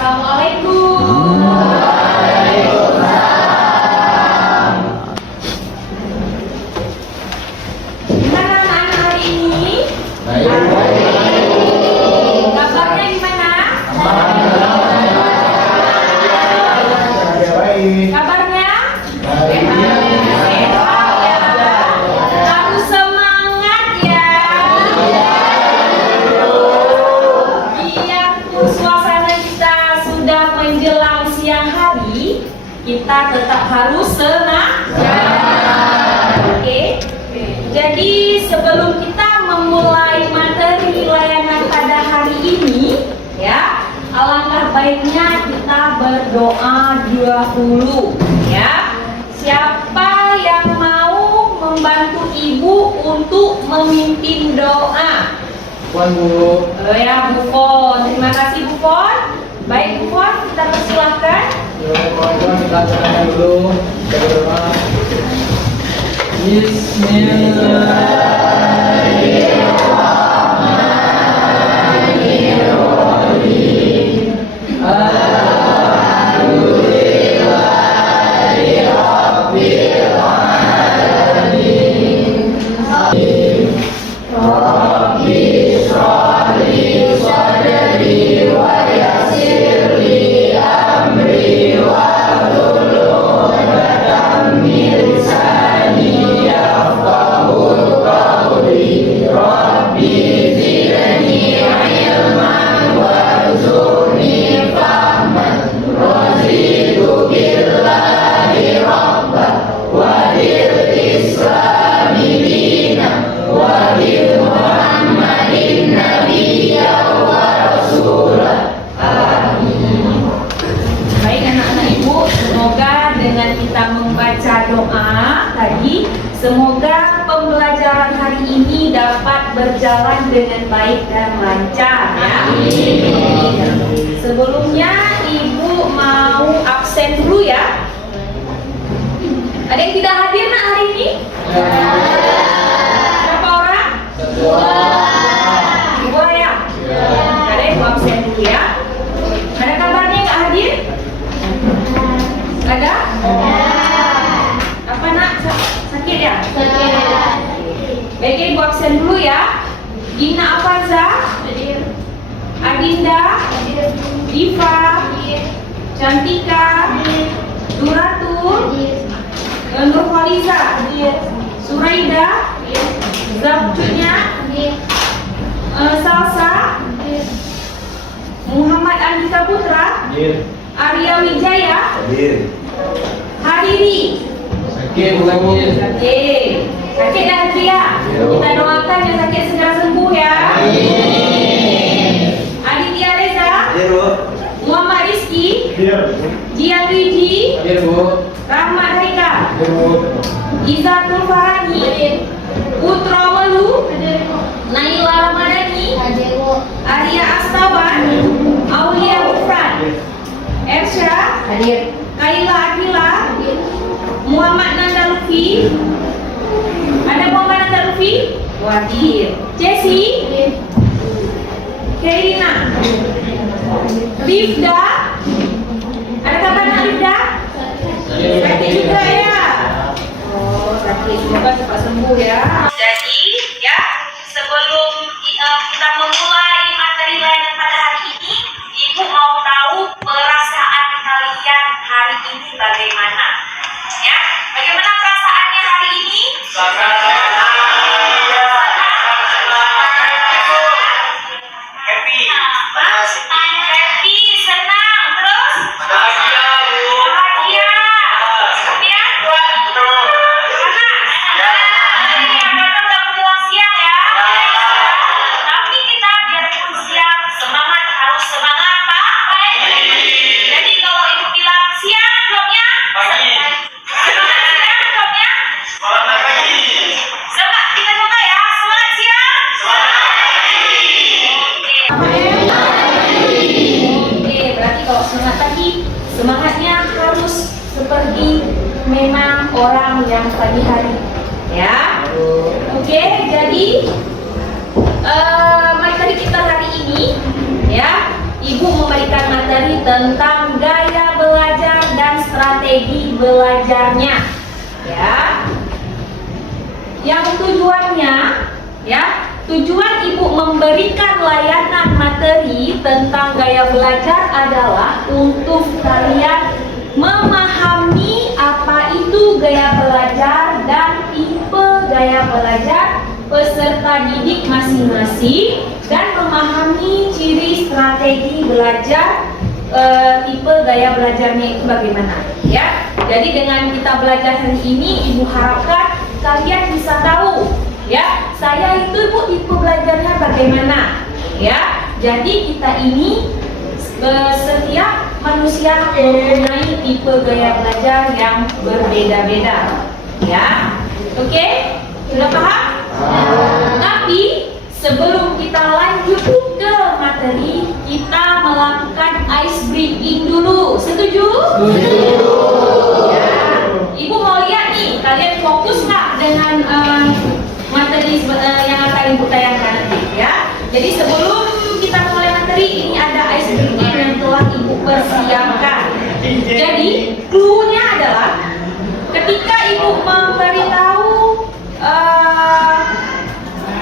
Assalamualaikum. Gimana anak-anak hari ini? Kabarnya gimana? Kabarnya? Sehat ya. Harus semangat ya. Biarpun suasana kita sudah menjelang siang hari, kita tetap harus semangat. Oke. Jadi sebelum kita memulai materi layanan pada hari ini, ya, alangkah baiknya kita berdoa dahulu, ya. Siapa yang mau membantu ibu untuk memimpin doa? Puan Bu. Oh ya, Bu Fon. Terima kasih Bu Fon. Baik Bu Fon, kita persilahkan. Kawan-kawan kita laksanakan dulu. Kita berdoa. Bismillahirrahmanirrahim. Baik anak-anak ibu, semoga dengan kita membaca doa tadi, semoga pembelajaran hari ini dapat berjalan dengan baik dan lancar ya. Sebelumnya ibu mau absen dulu ya. Ada yang tidak hadir nak hari ini? Berapa orang? Dua ya? Ada yang mau absen dulu ya? Ada kabarnya nggak hadir? Ada? Apa nak? Sakit ya? Baik, ibu absen dulu ya. Dina Afanza, Adinda, Diva, Cantika, Duratul, Nurfaliza, Suraida, Zabjunya, Salsa, Muhammad Andika Putra, Arya Wijaya, Hadiri. Sakit lagi. Sakit ya Hadiri ya. Kita doakan yang sakit segera sembuh ya. Aditya Reza, Muhammad Rizki, Jian Riji, Rahmat Harika, Izatul Farani, Putra Melu, Naila Ramadhani, Arya Astawan, Aulia Gufran, Ersya, Kaila Akila, Muhammad Nanda Lutfi. Ada Muhammad Nanda Lutfi? Hadir. Jesse, Kairina, Rifda. Ada kabar nak Rifda? Sakit juga ya? Oh, sakit. Semoga cepat sembuh ya. Jadi, ya, sebelum kita memulai materi layanan pada hari ini, Ibu mau tahu perasaan kalian hari ini bagaimana? Ya, bagaimana perasaannya hari ini? Happy, senang, terus? Bahagia. Kemudian? Karena udah pulang siang ya. Tapi kita biarpun siang semangat, harus semangat Pak. Jadi kalau ibu bilang siang, jawabnya? Semangat siang, jawabnya? Semangat, kita coba ya. Semangat siang. Oke, berarti kalau semangat pagi, semangatnya harus seperti memang orang yang pagi hari, ya. Oke, jadi materi kita hari ini, ya, Ibu memberikan materi tentang yang tujuannya, ya, tujuan Ibu memberikan layanan materi tentang gaya belajar adalah untuk kalian memahami apa itu gaya belajar dan tipe gaya belajar peserta didik masing-masing dan memahami ciri strategi belajar tipe gaya belajarnya itu bagaimana, ya. Jadi dengan kita belajar hari ini, Ibu harapkan kalian bisa tahu, ya, saya itu Ibu tipe belajarnya bagaimana, ya. Jadi kita ini setiap manusia mempunyai tipe gaya belajar yang berbeda-beda, ya. Oke, sudah paham? Tapi sebelum kita lanjut ke materi, kita melakukan ice breaking dulu. Setuju? Setuju. Ya. Ibu mau lihat nih, kalian fokus nggak dengan materi yang akan Ibu tayangkan nanti, ya. Jadi sebelum kita mulai materi, ini ada ice breaking yang telah Ibu persiapkan. Jadi clue-nya adalah ketika Ibu memberitahu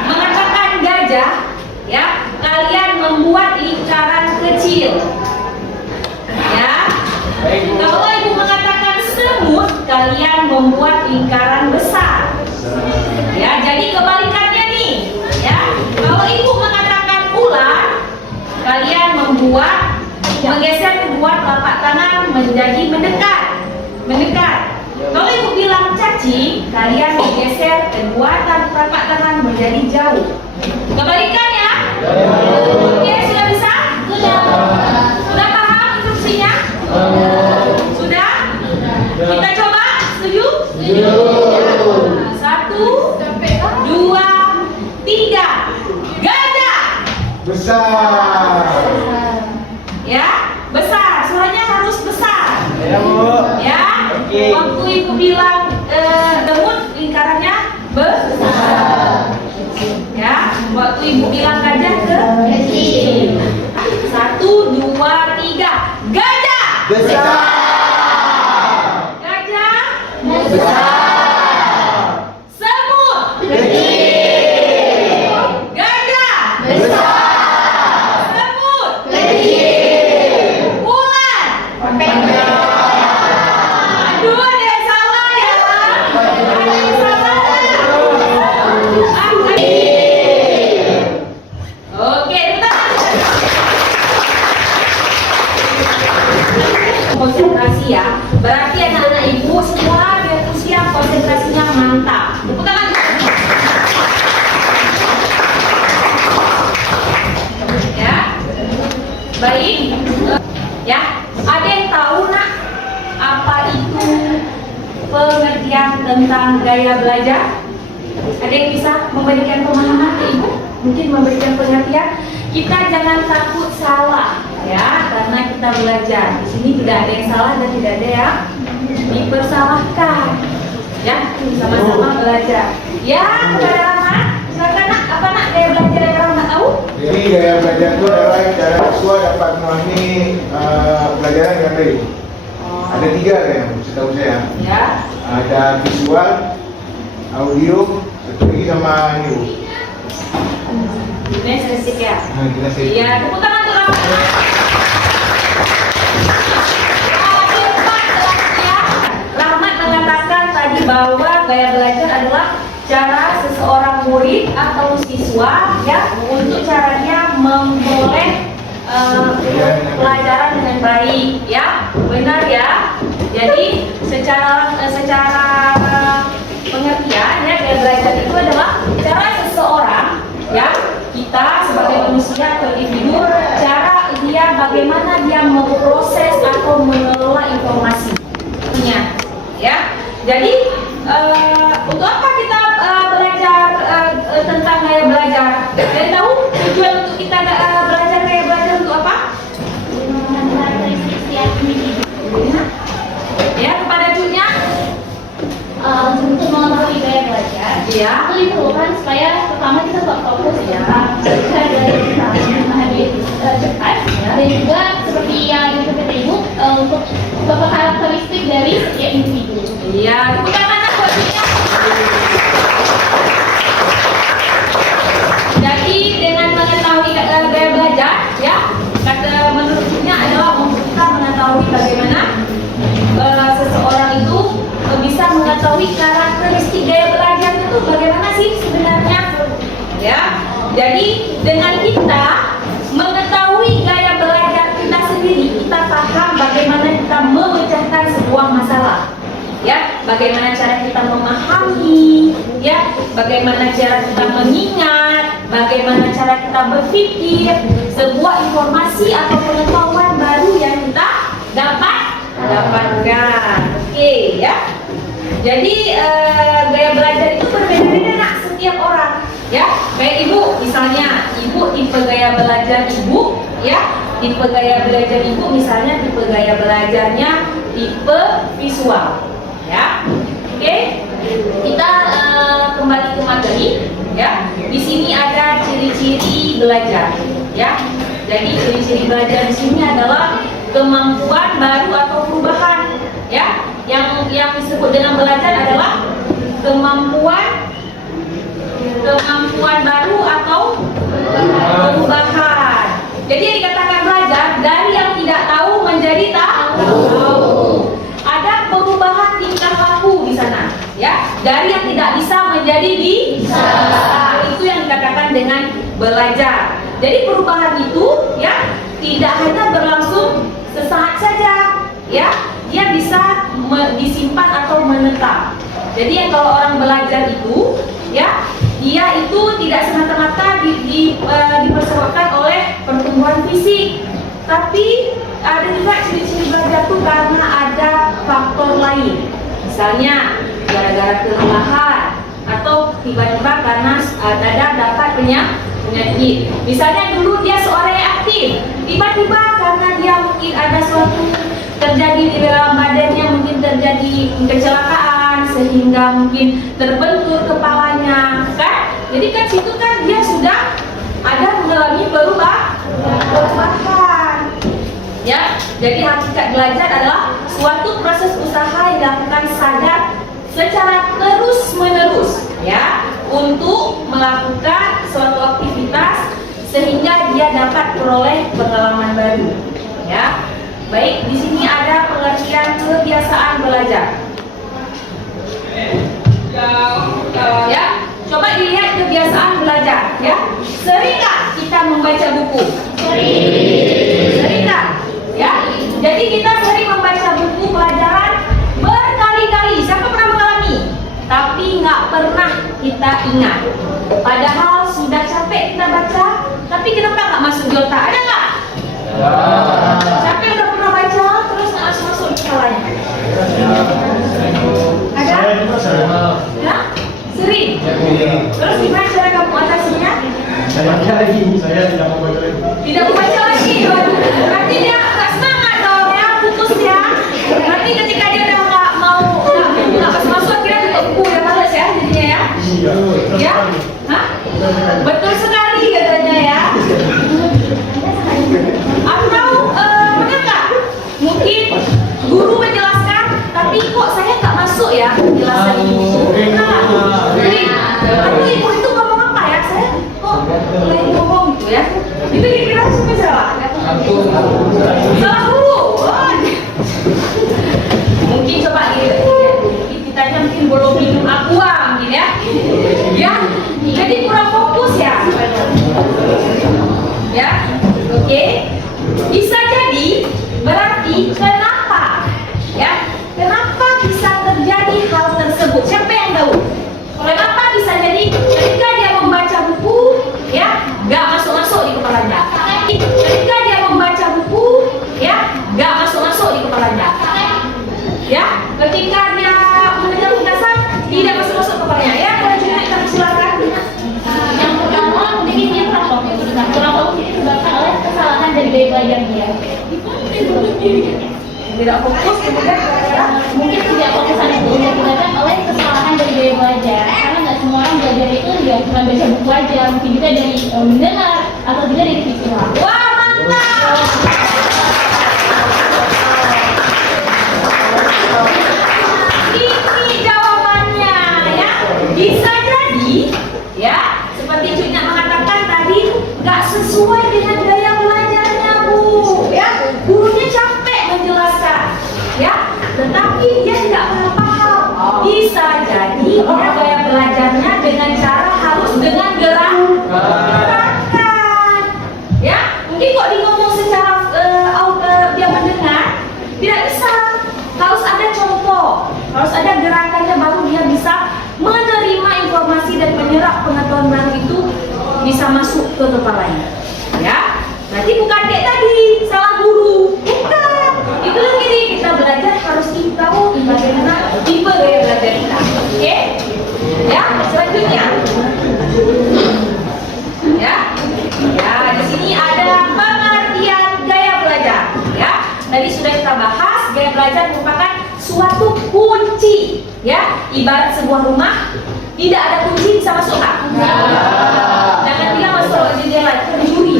mengatakan gajah, ya, kalian membuat lingkaran kecil, ya. Kalau Ibu mengatakan semut, kalian membuat lingkaran besar, ya. Jadi kebalikannya nih, ya. Kalau Ibu mengatakan ular, kalian menggeser kedua telapak tangan menjadi mendekat. Kalau Ibu bilang cacing, kalian menggeser kedua telapak tangan menjadi jauh. Kebalikan ya? Oke, sudah bisa? Sudah paham instruksinya? Sudah? Kita coba? Setuju? Setuju. 1, 2, 3. Gajah. Besar. Ya, besar. Suaranya harus besar. Ya, Bu. Ya. Oke. Waktu Ibu bilang demut, lingkarannya besar. Ya. Waktu Ibu bilang gajah kecil. 1, 2, 3. Gajah. Besar. Gajah. Besar. Semut. Kecil. Gajah. Besar. Semut. Kecil. Ular. Panjang. Aduh, ada yang salah ya. Ada yang salah. Oke, konsentrasi ya. Berarti anak-anak Ibu semua biar usia konsentrasinya mantap. Tepuk tangan. Ya. Baik. Ya, ada yang tahu nak apa itu pengertian tentang gaya belajar? Ada yang bisa memberikan pemahaman ke Ibu? Mungkin memberikan pengertian. Kita jangan takut salah, ya, karena kita belajar. Di sini tidak ada yang salah dan tidak ada yang dipersalahkan. Ya, sama-sama belajar. Ya, kepada Rahmat, silakan nak, apa nak gaya belajar yang Rahmat tahu? Jadi gaya belajar itu adalah cara siswa dapat memahami pelajaran dengan baik. Ada 3 yang setahu saya. Ya. Ada visual, audio, satu lagi sama ini, Bu. Ini sensitif ya. Nah, kita sih. Iya, tepuk tangan untuk Rahmat. Rahmat mengatakan tadi bahwa gaya belajar adalah cara seseorang murid atau siswa ya untuk caranya memperoleh pelajaran dengan baik, ya, benar ya. Jadi secara pengertian ya, gaya belajar itu adalah cara seseorang ya, kita sebagai manusia atau individu, cara dia bagaimana dia memproses atau mengelola informasi. Ya, jadi untuk apa kita belajar tentang gaya belajar? Kalian tahu tujuan untuk kita belajar gaya belajar untuk apa? Ya, kepada cucunya? Untuk mengetahui gaya belajar, Iya. itu diperlukan supaya pertama kita fokus ya, cara kita memahami cepat, dan juga seperti yang disampaikan Ibu untuk beberapa karakteristik dari setiap individu. Iya, bukan anak buat cucunya. kata menurutnya adalah untuk kita mengetahui bagaimana seseorang itu bisa mengetahui karakteristik gaya belajar itu bagaimana sih sebenarnya, ya. Jadi dengan kita mengetahui gaya belajar kita sendiri, kita paham bagaimana kita memecahkan sebuah masalah, ya. Bagaimana cara kita memahami, ya. Bagaimana cara kita mengingat, bagaimana cara kita berpikir sebuah informasi atau pengetahuan baru yang kita dapatkan. Oke, ya. Jadi gaya belajar itu berbeda-beda nak setiap orang, ya. Kayak ibu, misalnya ibu tipe gaya belajar ibu, ya. Tipe gaya belajar ibu misalnya tipe gaya belajarnya tipe visual, ya. Oke, kita kembali ke materi, ya. Di sini ada ciri-ciri belajar, ya. Jadi ciri-ciri belajar di sini adalah kemampuan baru atau perubahan, ya. Yang disebut dengan belajar adalah kemampuan baru atau perubahan. Jadi yang dikatakan belajar dari yang tidak tahu menjadi tahu. Ada perubahan tingkah laku di sana, ya. Dari yang tidak bisa menjadi bisa. Itu yang dikatakan dengan belajar. Jadi perubahan itu, ya, tidak hanya berlangsung sesaat saja, ya. Dia bisa disimpan atau menetap. Jadi kalau orang belajar itu, ya, dia itu tidak semata-mata dipersebabkan oleh pertumbuhan fisik, tapi ada juga ciri-ciri belajar itu karena ada faktor lain. Misalnya gara-gara kelelahan atau tiba-tiba karena dapat penyakit. Misalnya dulu dia seorang yang aktif, tiba-tiba karena dia mungkin ada suatu terjadi di dalam badannya, mungkin terjadi kecelakaan sehingga mungkin terbentur kepalanya, kan? Jadi kan situ kan dia sudah ada mengalami perubahan, ya. Jadi hakikat belajar adalah suatu proses usaha yang dilakukan sadar secara terus-menerus, ya, untuk melakukan suatu aktivitas sehingga dia dapat peroleh pengalaman baru, ya. Baik, di sini ada pengertian kebiasaan belajar. Ya, coba dilihat kebiasaan belajar, ya. Seringkah kita membaca buku? Seringkah? Ya. Jadi kita sering membaca buku pelajaran berkali-kali. Siapa pernah mengalami? Tapi nggak pernah kita ingat. Padahal sudah capek kita baca, tapi kenapa nggak masuk di otak? Ada nggak? Siapa yang udah pernah baca terus nggak masuk di kepalanya? Ada? Ya? Sering? Terus gimana cara kamu atasinya? Saya tidak mau baca lagi. Tidak mau baca lagi? Waduh, berarti dia nggak semangat dong ya, putus ya. Berarti ketika dia udah nggak masuk akhirnya tutup buku, udah males ya jadinya ya? Ya? Hah? Betul sekali katanya ya. Atau mengapa? Mungkin guru menjelaskan, tapi kok saya nggak masuk ya penjelasan ibu. Atau ibu itu ngomong apa ya? Saya kok mulai ngomong gitu ya? Itu kira-kira siapa salah? Salah guru. Mungkin coba ditanya mungkin belum minum aqua mungkin ya. Ya, jadi kurang fokus ya. Ya, oke. Bisa jadi berarti kenapa? Ya, kenapa bisa terjadi hal tersebut? Siapa yang tahu? Kenapa bisa jadi ketika dia membaca buku, ya, nggak masuk di kepalanya. Ketika dia membaca buku, ya, nggak masuk di kepalanya. Ya, ketika dia mendengar ulasan, tidak masuk kepalanya. Ya, kalau kita silakan. Yang pertama mungkin dia kurang fokus disebabkan oleh kesalahan dari gaya belajar dia. Tidak fokus, kemudian Mungkin tidak fokusan itu disebabkan oleh kesalahan dari gaya belajar. Karena nggak semua orang belajar itu ya cuma baca buku aja, mungkin juga dari mendengar atau juga dari visual. wah, mantap. Ini jawabannya ya. Bisa jadi ya, seperti Cunya mengatakan tadi nggak sesuai dengan gaya belajarnya Bu. Harus ada gerakannya baru dia bisa menerima informasi dan menyerap pengetahuan baru itu bisa masuk ke kepalanya. Ya, berarti bukan kayak tadi salah guru. Bukan. Itu lagi nih kita belajar harus tahu bagaimana tipe gaya belajar kita. Oke? Ya, selanjutnya. Ya, di sini ada pengertian gaya belajar. Ya, tadi sudah kita bahas gaya belajar merupakan suatu kunci. Ya, ibarat sebuah rumah tidak ada kunci bisa masuk nggak? Jangan bilang masuk jendela, itu mencuri.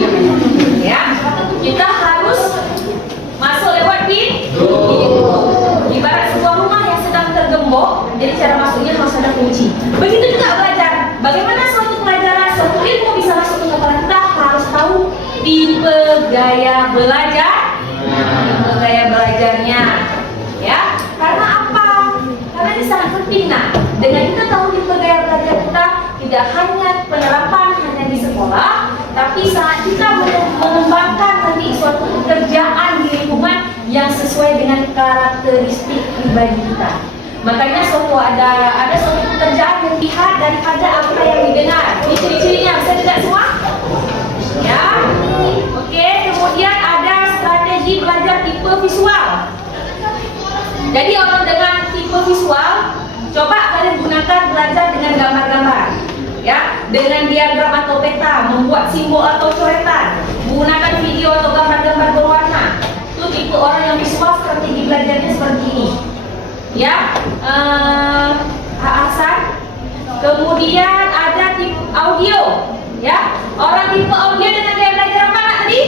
Ya, kita harus masuk lewat pintu. Ibarat sebuah rumah yang sedang tergembok, jadi cara masuknya harus ada kunci. Begitu juga belajar. Bagaimana suatu pelajaran, suatu ilmu bisa masuk ke kepala kita, harus tahu tipe gaya belajar, tipe gaya belajarnya. Ya, karena apa? Karena ini sangat penting. Nah, dengan kita tahu tipe gaya belajar kita, tidak hanya penerapan hanya di sekolah, tapi saat kita mengembangkan nanti suatu pekerjaan di lingkungan yang sesuai dengan karakteristik pribadi kita. Makanya ada suatu pekerjaan yang dilihat daripada apa yang didengar. Ini ciri-cirinya, bisa dilihat semua? Ya, oke. Kemudian ada strategi belajar tipe visual. Jadi orang dengan tipe visual, coba kalian gunakan belajar dengan gambar-gambar. Ya, dengan diagram atau peta, membuat simbol atau coretan, menggunakan video atau gambar-gambar berwarna. Itu tipe orang yang visual, strategi belajarnya seperti ini. Ya, Hasan. Kemudian ada tipe audio. Ya, orang tipe audio dengan gaya belajar apa tadi?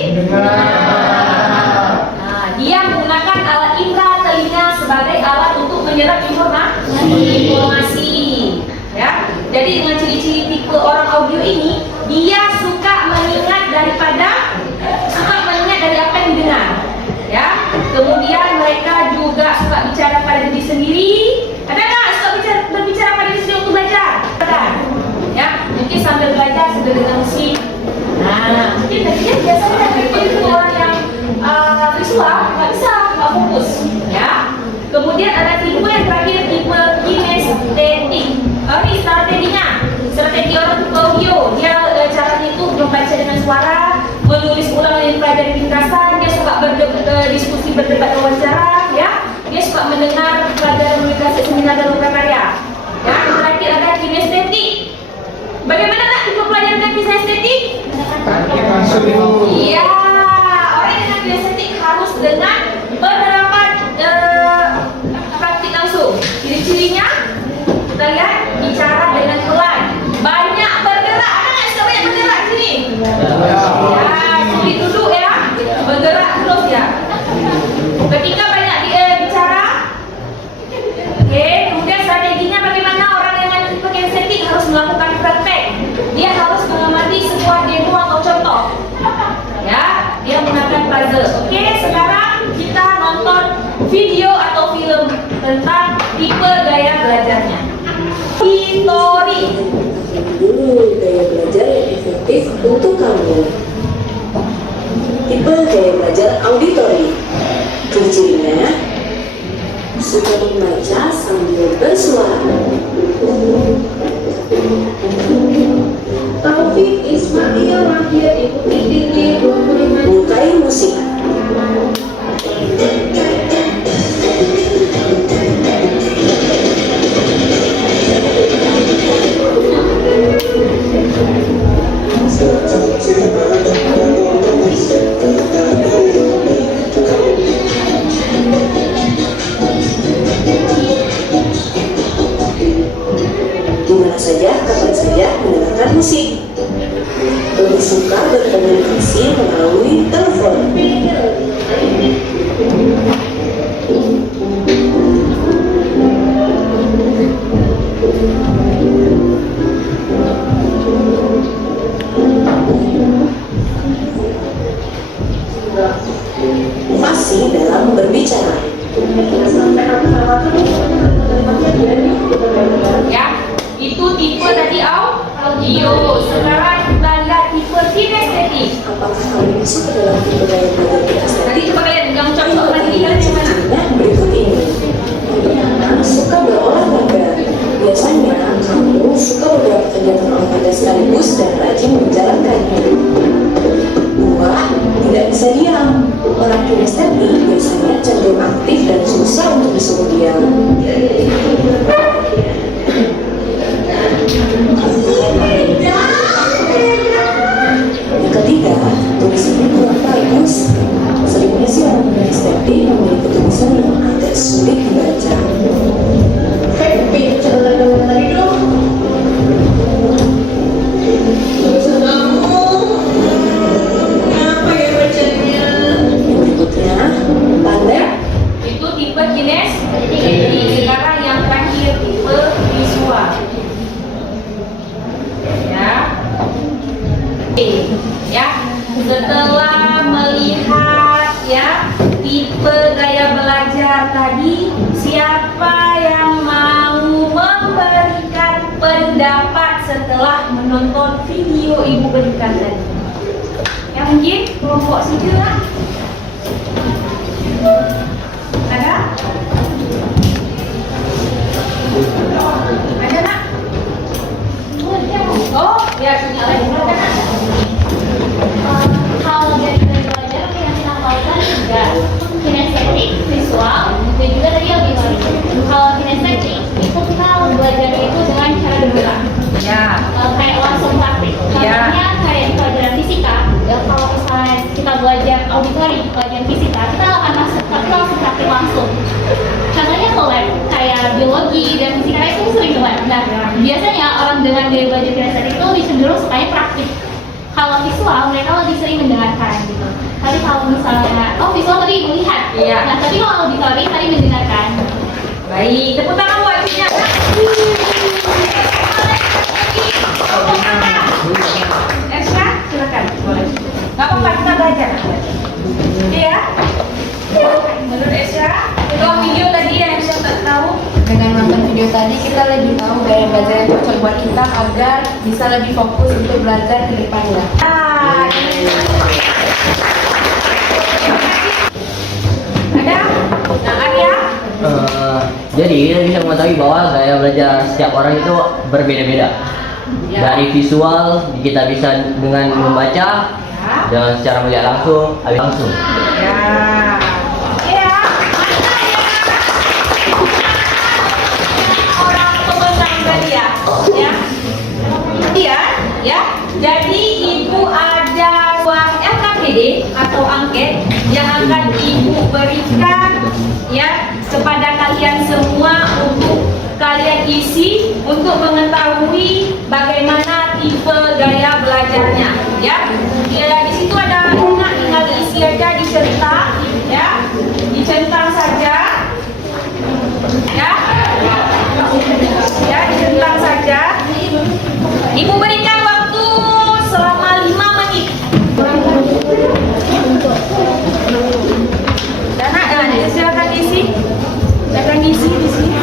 Nah, dia menggunakan alat indera telinga sebagai alat untuk menyerap informasi. Ya, jadi dengan ciri-ciri tipe orang audio ini, dia suka mengingat dari apa yang didengar. Ya, kemudian mereka juga suka bicara pada diri sendiri. Ada nggak suka berbicara pada diri sendiri untuk belajar? Ada. Ya, mungkin sambil belajar sambil dengar musik. Nah, mungkin tadinya biasanya tipe orang yang visual nggak bisa, nggak fokus. Ya, kemudian ada tipe yang terakhir, tipe kinestetik. Ini strategi orang tipe audio. Dia caranya itu membaca dengan suara, menulis ulang yang dipelajari ringkasan. Dia suka diskusi, berdebat, wawancara. Ya, dia suka mendengar pelajaran universitas, seminar dan karya. Ya, yang terakhir ada kinestetik. Bagaimana nak tipe pelajaran dengan kinestetik? Iya, orang dengan kinestetik harus dengan penerapan praktik langsung. Ciri-cirinya kita lihat, bicara dengan pelan, banyak bergerak. Ada nggak suka banyak bergerak di sini? Ya, sulit duduk ya, bergerak terus ya. Ketika banyak bicara, oke. Kemudian strateginya bagaimana orang dengan tipe kinestetik harus melakukan praktek. Dia harus mengamati sebuah demo atau contoh. Ya, dia menggunakan puzzle. Oke, sekarang kita nonton video atau film tentang tipe gaya belajarnya. Hitori. Dulu gaya belajar yang efektif untuk kamu. Tipe gaya belajar auditory. Ciri-cirinya suka membaca sambil bersuara. Taufik Ismail lahir di Bukit Tinggi 25. Menyukai musik. Dimana saja, kapan saja mendengarkan musik. Lebih suka berkomunikasi cenderung aktif dan susah untuk disuruh diam. Yang ketiga, tulisannya kurang bagus. Seringnya sih orang menulis teknik memiliki tulisan yang agak sulit dibaca. Coba lagi dong. Tulisan kamu. Apa ya bacanya? Yang berikutnya, tanda. Itu tipe kinestetik. Sekarang yang terakhir tipe visual. Ya. Oke, ya. Setelah melihat ya tipe gaya belajar tadi, siapa yang mau memberikan pendapat setelah menonton video ibu berikan tadi? Ya mungkin kelompok sini lah. Ada? Ada nak? Oh, ya punya lagi. Ada nak? Kalau dari belajar yang kita lakukan juga kinestetik, visual, dan juga tadi auditori. Kalau kinestetik itu kita belajar itu dengan cara bergerak. Ya. Kayak langsung praktik. Contohnya kayak di pelajaran fisika, ya kalau misalnya kita belajar auditori, pelajaran fisika, kita akan masuk tapi langsung praktik langsung. Contohnya ke lab, kayak biologi dan fisika itu sering ke lab. Nah, biasanya orang dengan gaya belajar kinestetik itu lebih cenderung sukanya praktik. Kalau visual mereka lebih sering mendengarkan gitu. Tapi kalau misalnya, visual tadi melihat. Iya. Nah, tapi kalau auditori tadi mendengarkan. Baik, tepuk tangan buat ibunya. Esra, silakan. Boleh. Gak apa-apa, kita belajar. Iya. Menurut Esra, kalau video tadi yang Esra tak tahu, Dengan nonton video tadi kita lebih tahu gaya belajar yang cocok buat kita agar bisa lebih fokus untuk belajar ke depannya. ada? Nah, Arya? Jadi kita bisa mengetahui bahwa gaya belajar setiap orang itu berbeda-beda. Ya. Dari visual kita bisa dengan membaca, dengan secara melihat langsung, habis langsung. Ya. Iya. Orang pemenang tadi ya. Ya. Iya, ya. Jadi ibu ada uang LKPD atau angket yang akan ibu berikan ya kepada kalian semua untuk kalian isi untuk mengetahui bagaimana tipe gaya belajarnya ya. Ya di situ ada tinggal diisi aja, dicentang ya, dicentang saja ya, ya dicentang saja. Ibu berikan waktu selama 5 menit. Silakan isi. Silakan isi di sini.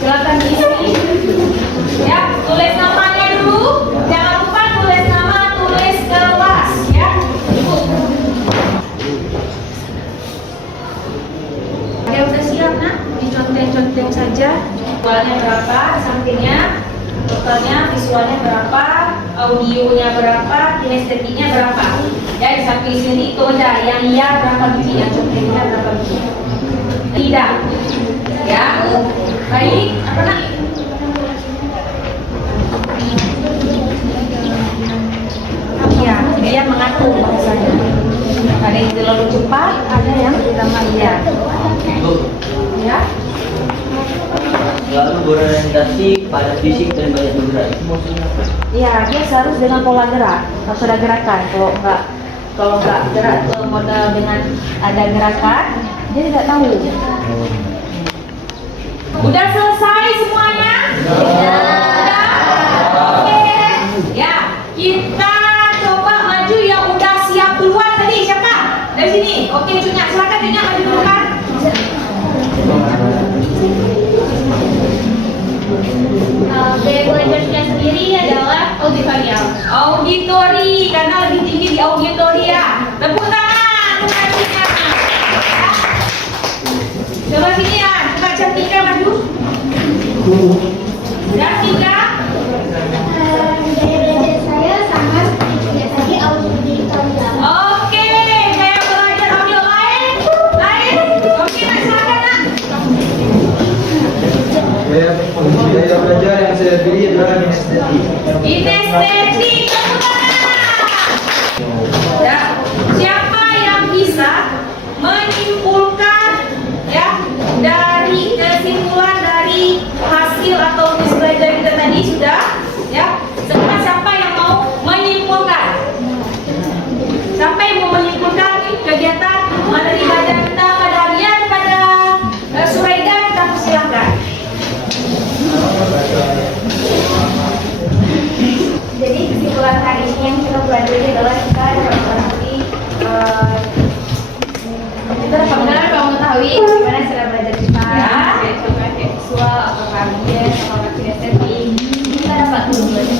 Silakan isi. Ya, tulis namanya dulu. Jangan lupa tulis nama, tulis kelas ya. Ibu. Ya udah siap nak? Diconteng-conteng saja. Visualnya berapa? Sampingnya. Totalnya visualnya berapa? Audionya berapa? Kinestetiknya berapa? Ya di samping sini itu aja. Yang iya berapa biji? Yang contengnya berapa biji? Tidak. Ya. Baik. Apa nak? Iya, dia mengatur bahasanya. Ada yang terlalu cepat, ada yang lama iya. Ya. Lalu berorientasi pada fisik dan banyak bergerak. Itu maksudnya apa? Iya, dia harus dengan pola gerak. Harus ada gerakan. Kalau nggak gerak model dengan ada gerakan, dia tidak tahu. Udah selesai semuanya? Udah. Oke. Ya, kita coba maju yang udah siap duluan tadi. Siapa? Dari sini. Oke, Cunya. Silakan Cunya maju duluan. Gaya belajarnya sendiri adalah auditorial. Auditori, karena lebih tinggi di auditori ya. Tepuk tangan untuk Cunya. Coba sini ya, coba Cantika maju. Cantika. Gaya belajar saya sama seperti tadi auditorial. Oke, gaya belajar audio lain.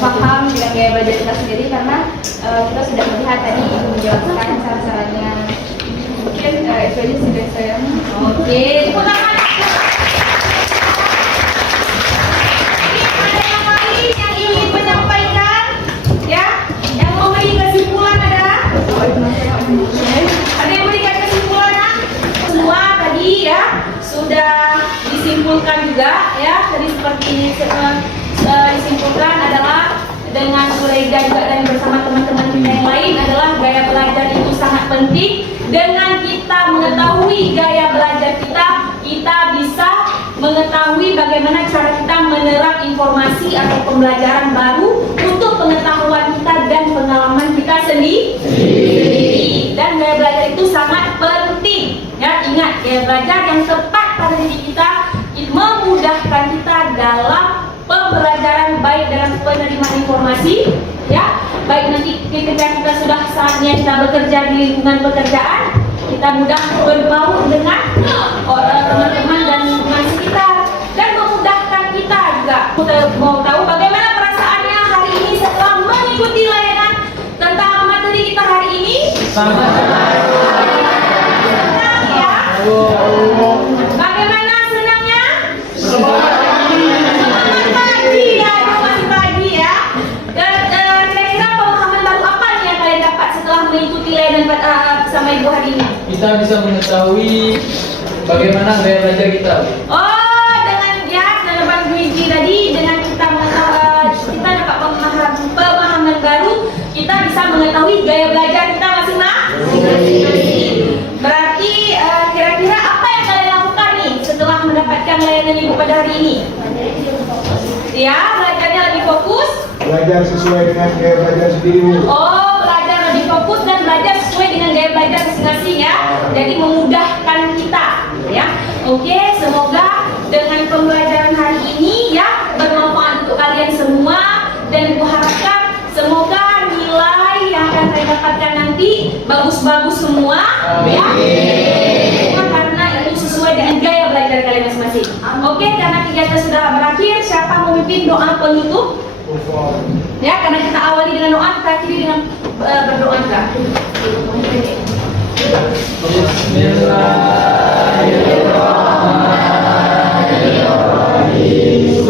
paham dengan gaya belajar kita sendiri karena kita sudah melihat tadi menjelaskan cara-caranya. Mungkin itu aja sih dari saya. Oke, tepuk tangan. Ada yang lain yang ingin menyampaikan? Ya, yang memberi kesimpulan ada? Ada yang memberikan kesimpulan? Semua tadi ya sudah disimpulkan juga ya. Tadi seperti disimpulkan adalah dengan Zulaida juga dan bersama teman-teman kita yang lain adalah gaya belajar itu sangat penting. Dengan kita mengetahui gaya belajar kita, kita bisa mengetahui bagaimana cara kita menyerap informasi atau pembelajaran baru untuk pengetahuan kita dan pengalaman kita sendiri. Dan gaya belajar itu sangat penting. Ya, ingat, gaya belajar yang tepat pada diri kita memudahkan kita dalam pembelajaran, baik dalam penerimaan informasi, ya, baik nanti ketika kita sudah saatnya kita bekerja di lingkungan pekerjaan, kita mudah berbaur dengan teman-teman dan lingkungan sekitar, dan memudahkan kita juga. Kita mau tahu bagaimana perasaannya hari ini setelah mengikuti layanan tentang materi kita hari ini? Senang ya? Bagaimana senangnya? Mengikuti layanan bersama Ibu hari ini. Kita bisa mengetahui bagaimana gaya belajar kita. Oh, dengan ya dalam Guiji tadi, dengan kita kita dapat pemahaman baru, kita bisa mengetahui gaya belajar kita masing-masing. Berarti kira-kira apa yang kalian lakukan nih setelah mendapatkan layanan Ibu pada hari ini? Ya, belajarnya lebih fokus. Belajar sesuai dengan gaya belajar sendiri, Bu. Oh, belajar lebih fokus dan belajar sesuai dengan gaya belajar masing-masing ya. Jadi memudahkan kita ya. Oke, semoga dengan pembelajaran hari ini ya bermanfaat untuk kalian semua, dan Ibu harapkan semoga nilai yang akan kalian dapatkan nanti bagus-bagus semua ya. Karena itu sesuai dengan gaya belajar kalian masing-masing. Oke, karena kegiatan sudah berakhir, siapa memimpin doa penutup? Ya, karena kita awali dengan doa, kita akhiri dengan berdoa juga. Bismillahirrahmanirrahim.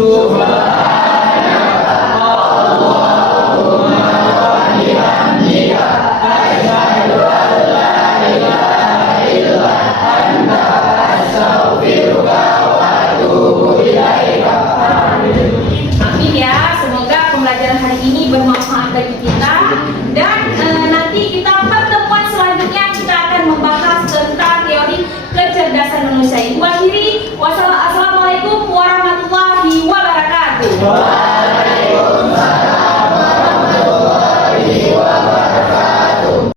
Amin ya, semoga pembelajaran hari ini bermanfaat bagi kita, dan nanti kita pertemuan selanjutnya kita akan membahas tentang teori kecerdasan manusia. Ibu akhiri, wassalamualaikum warahmatullahi wabarakatuh.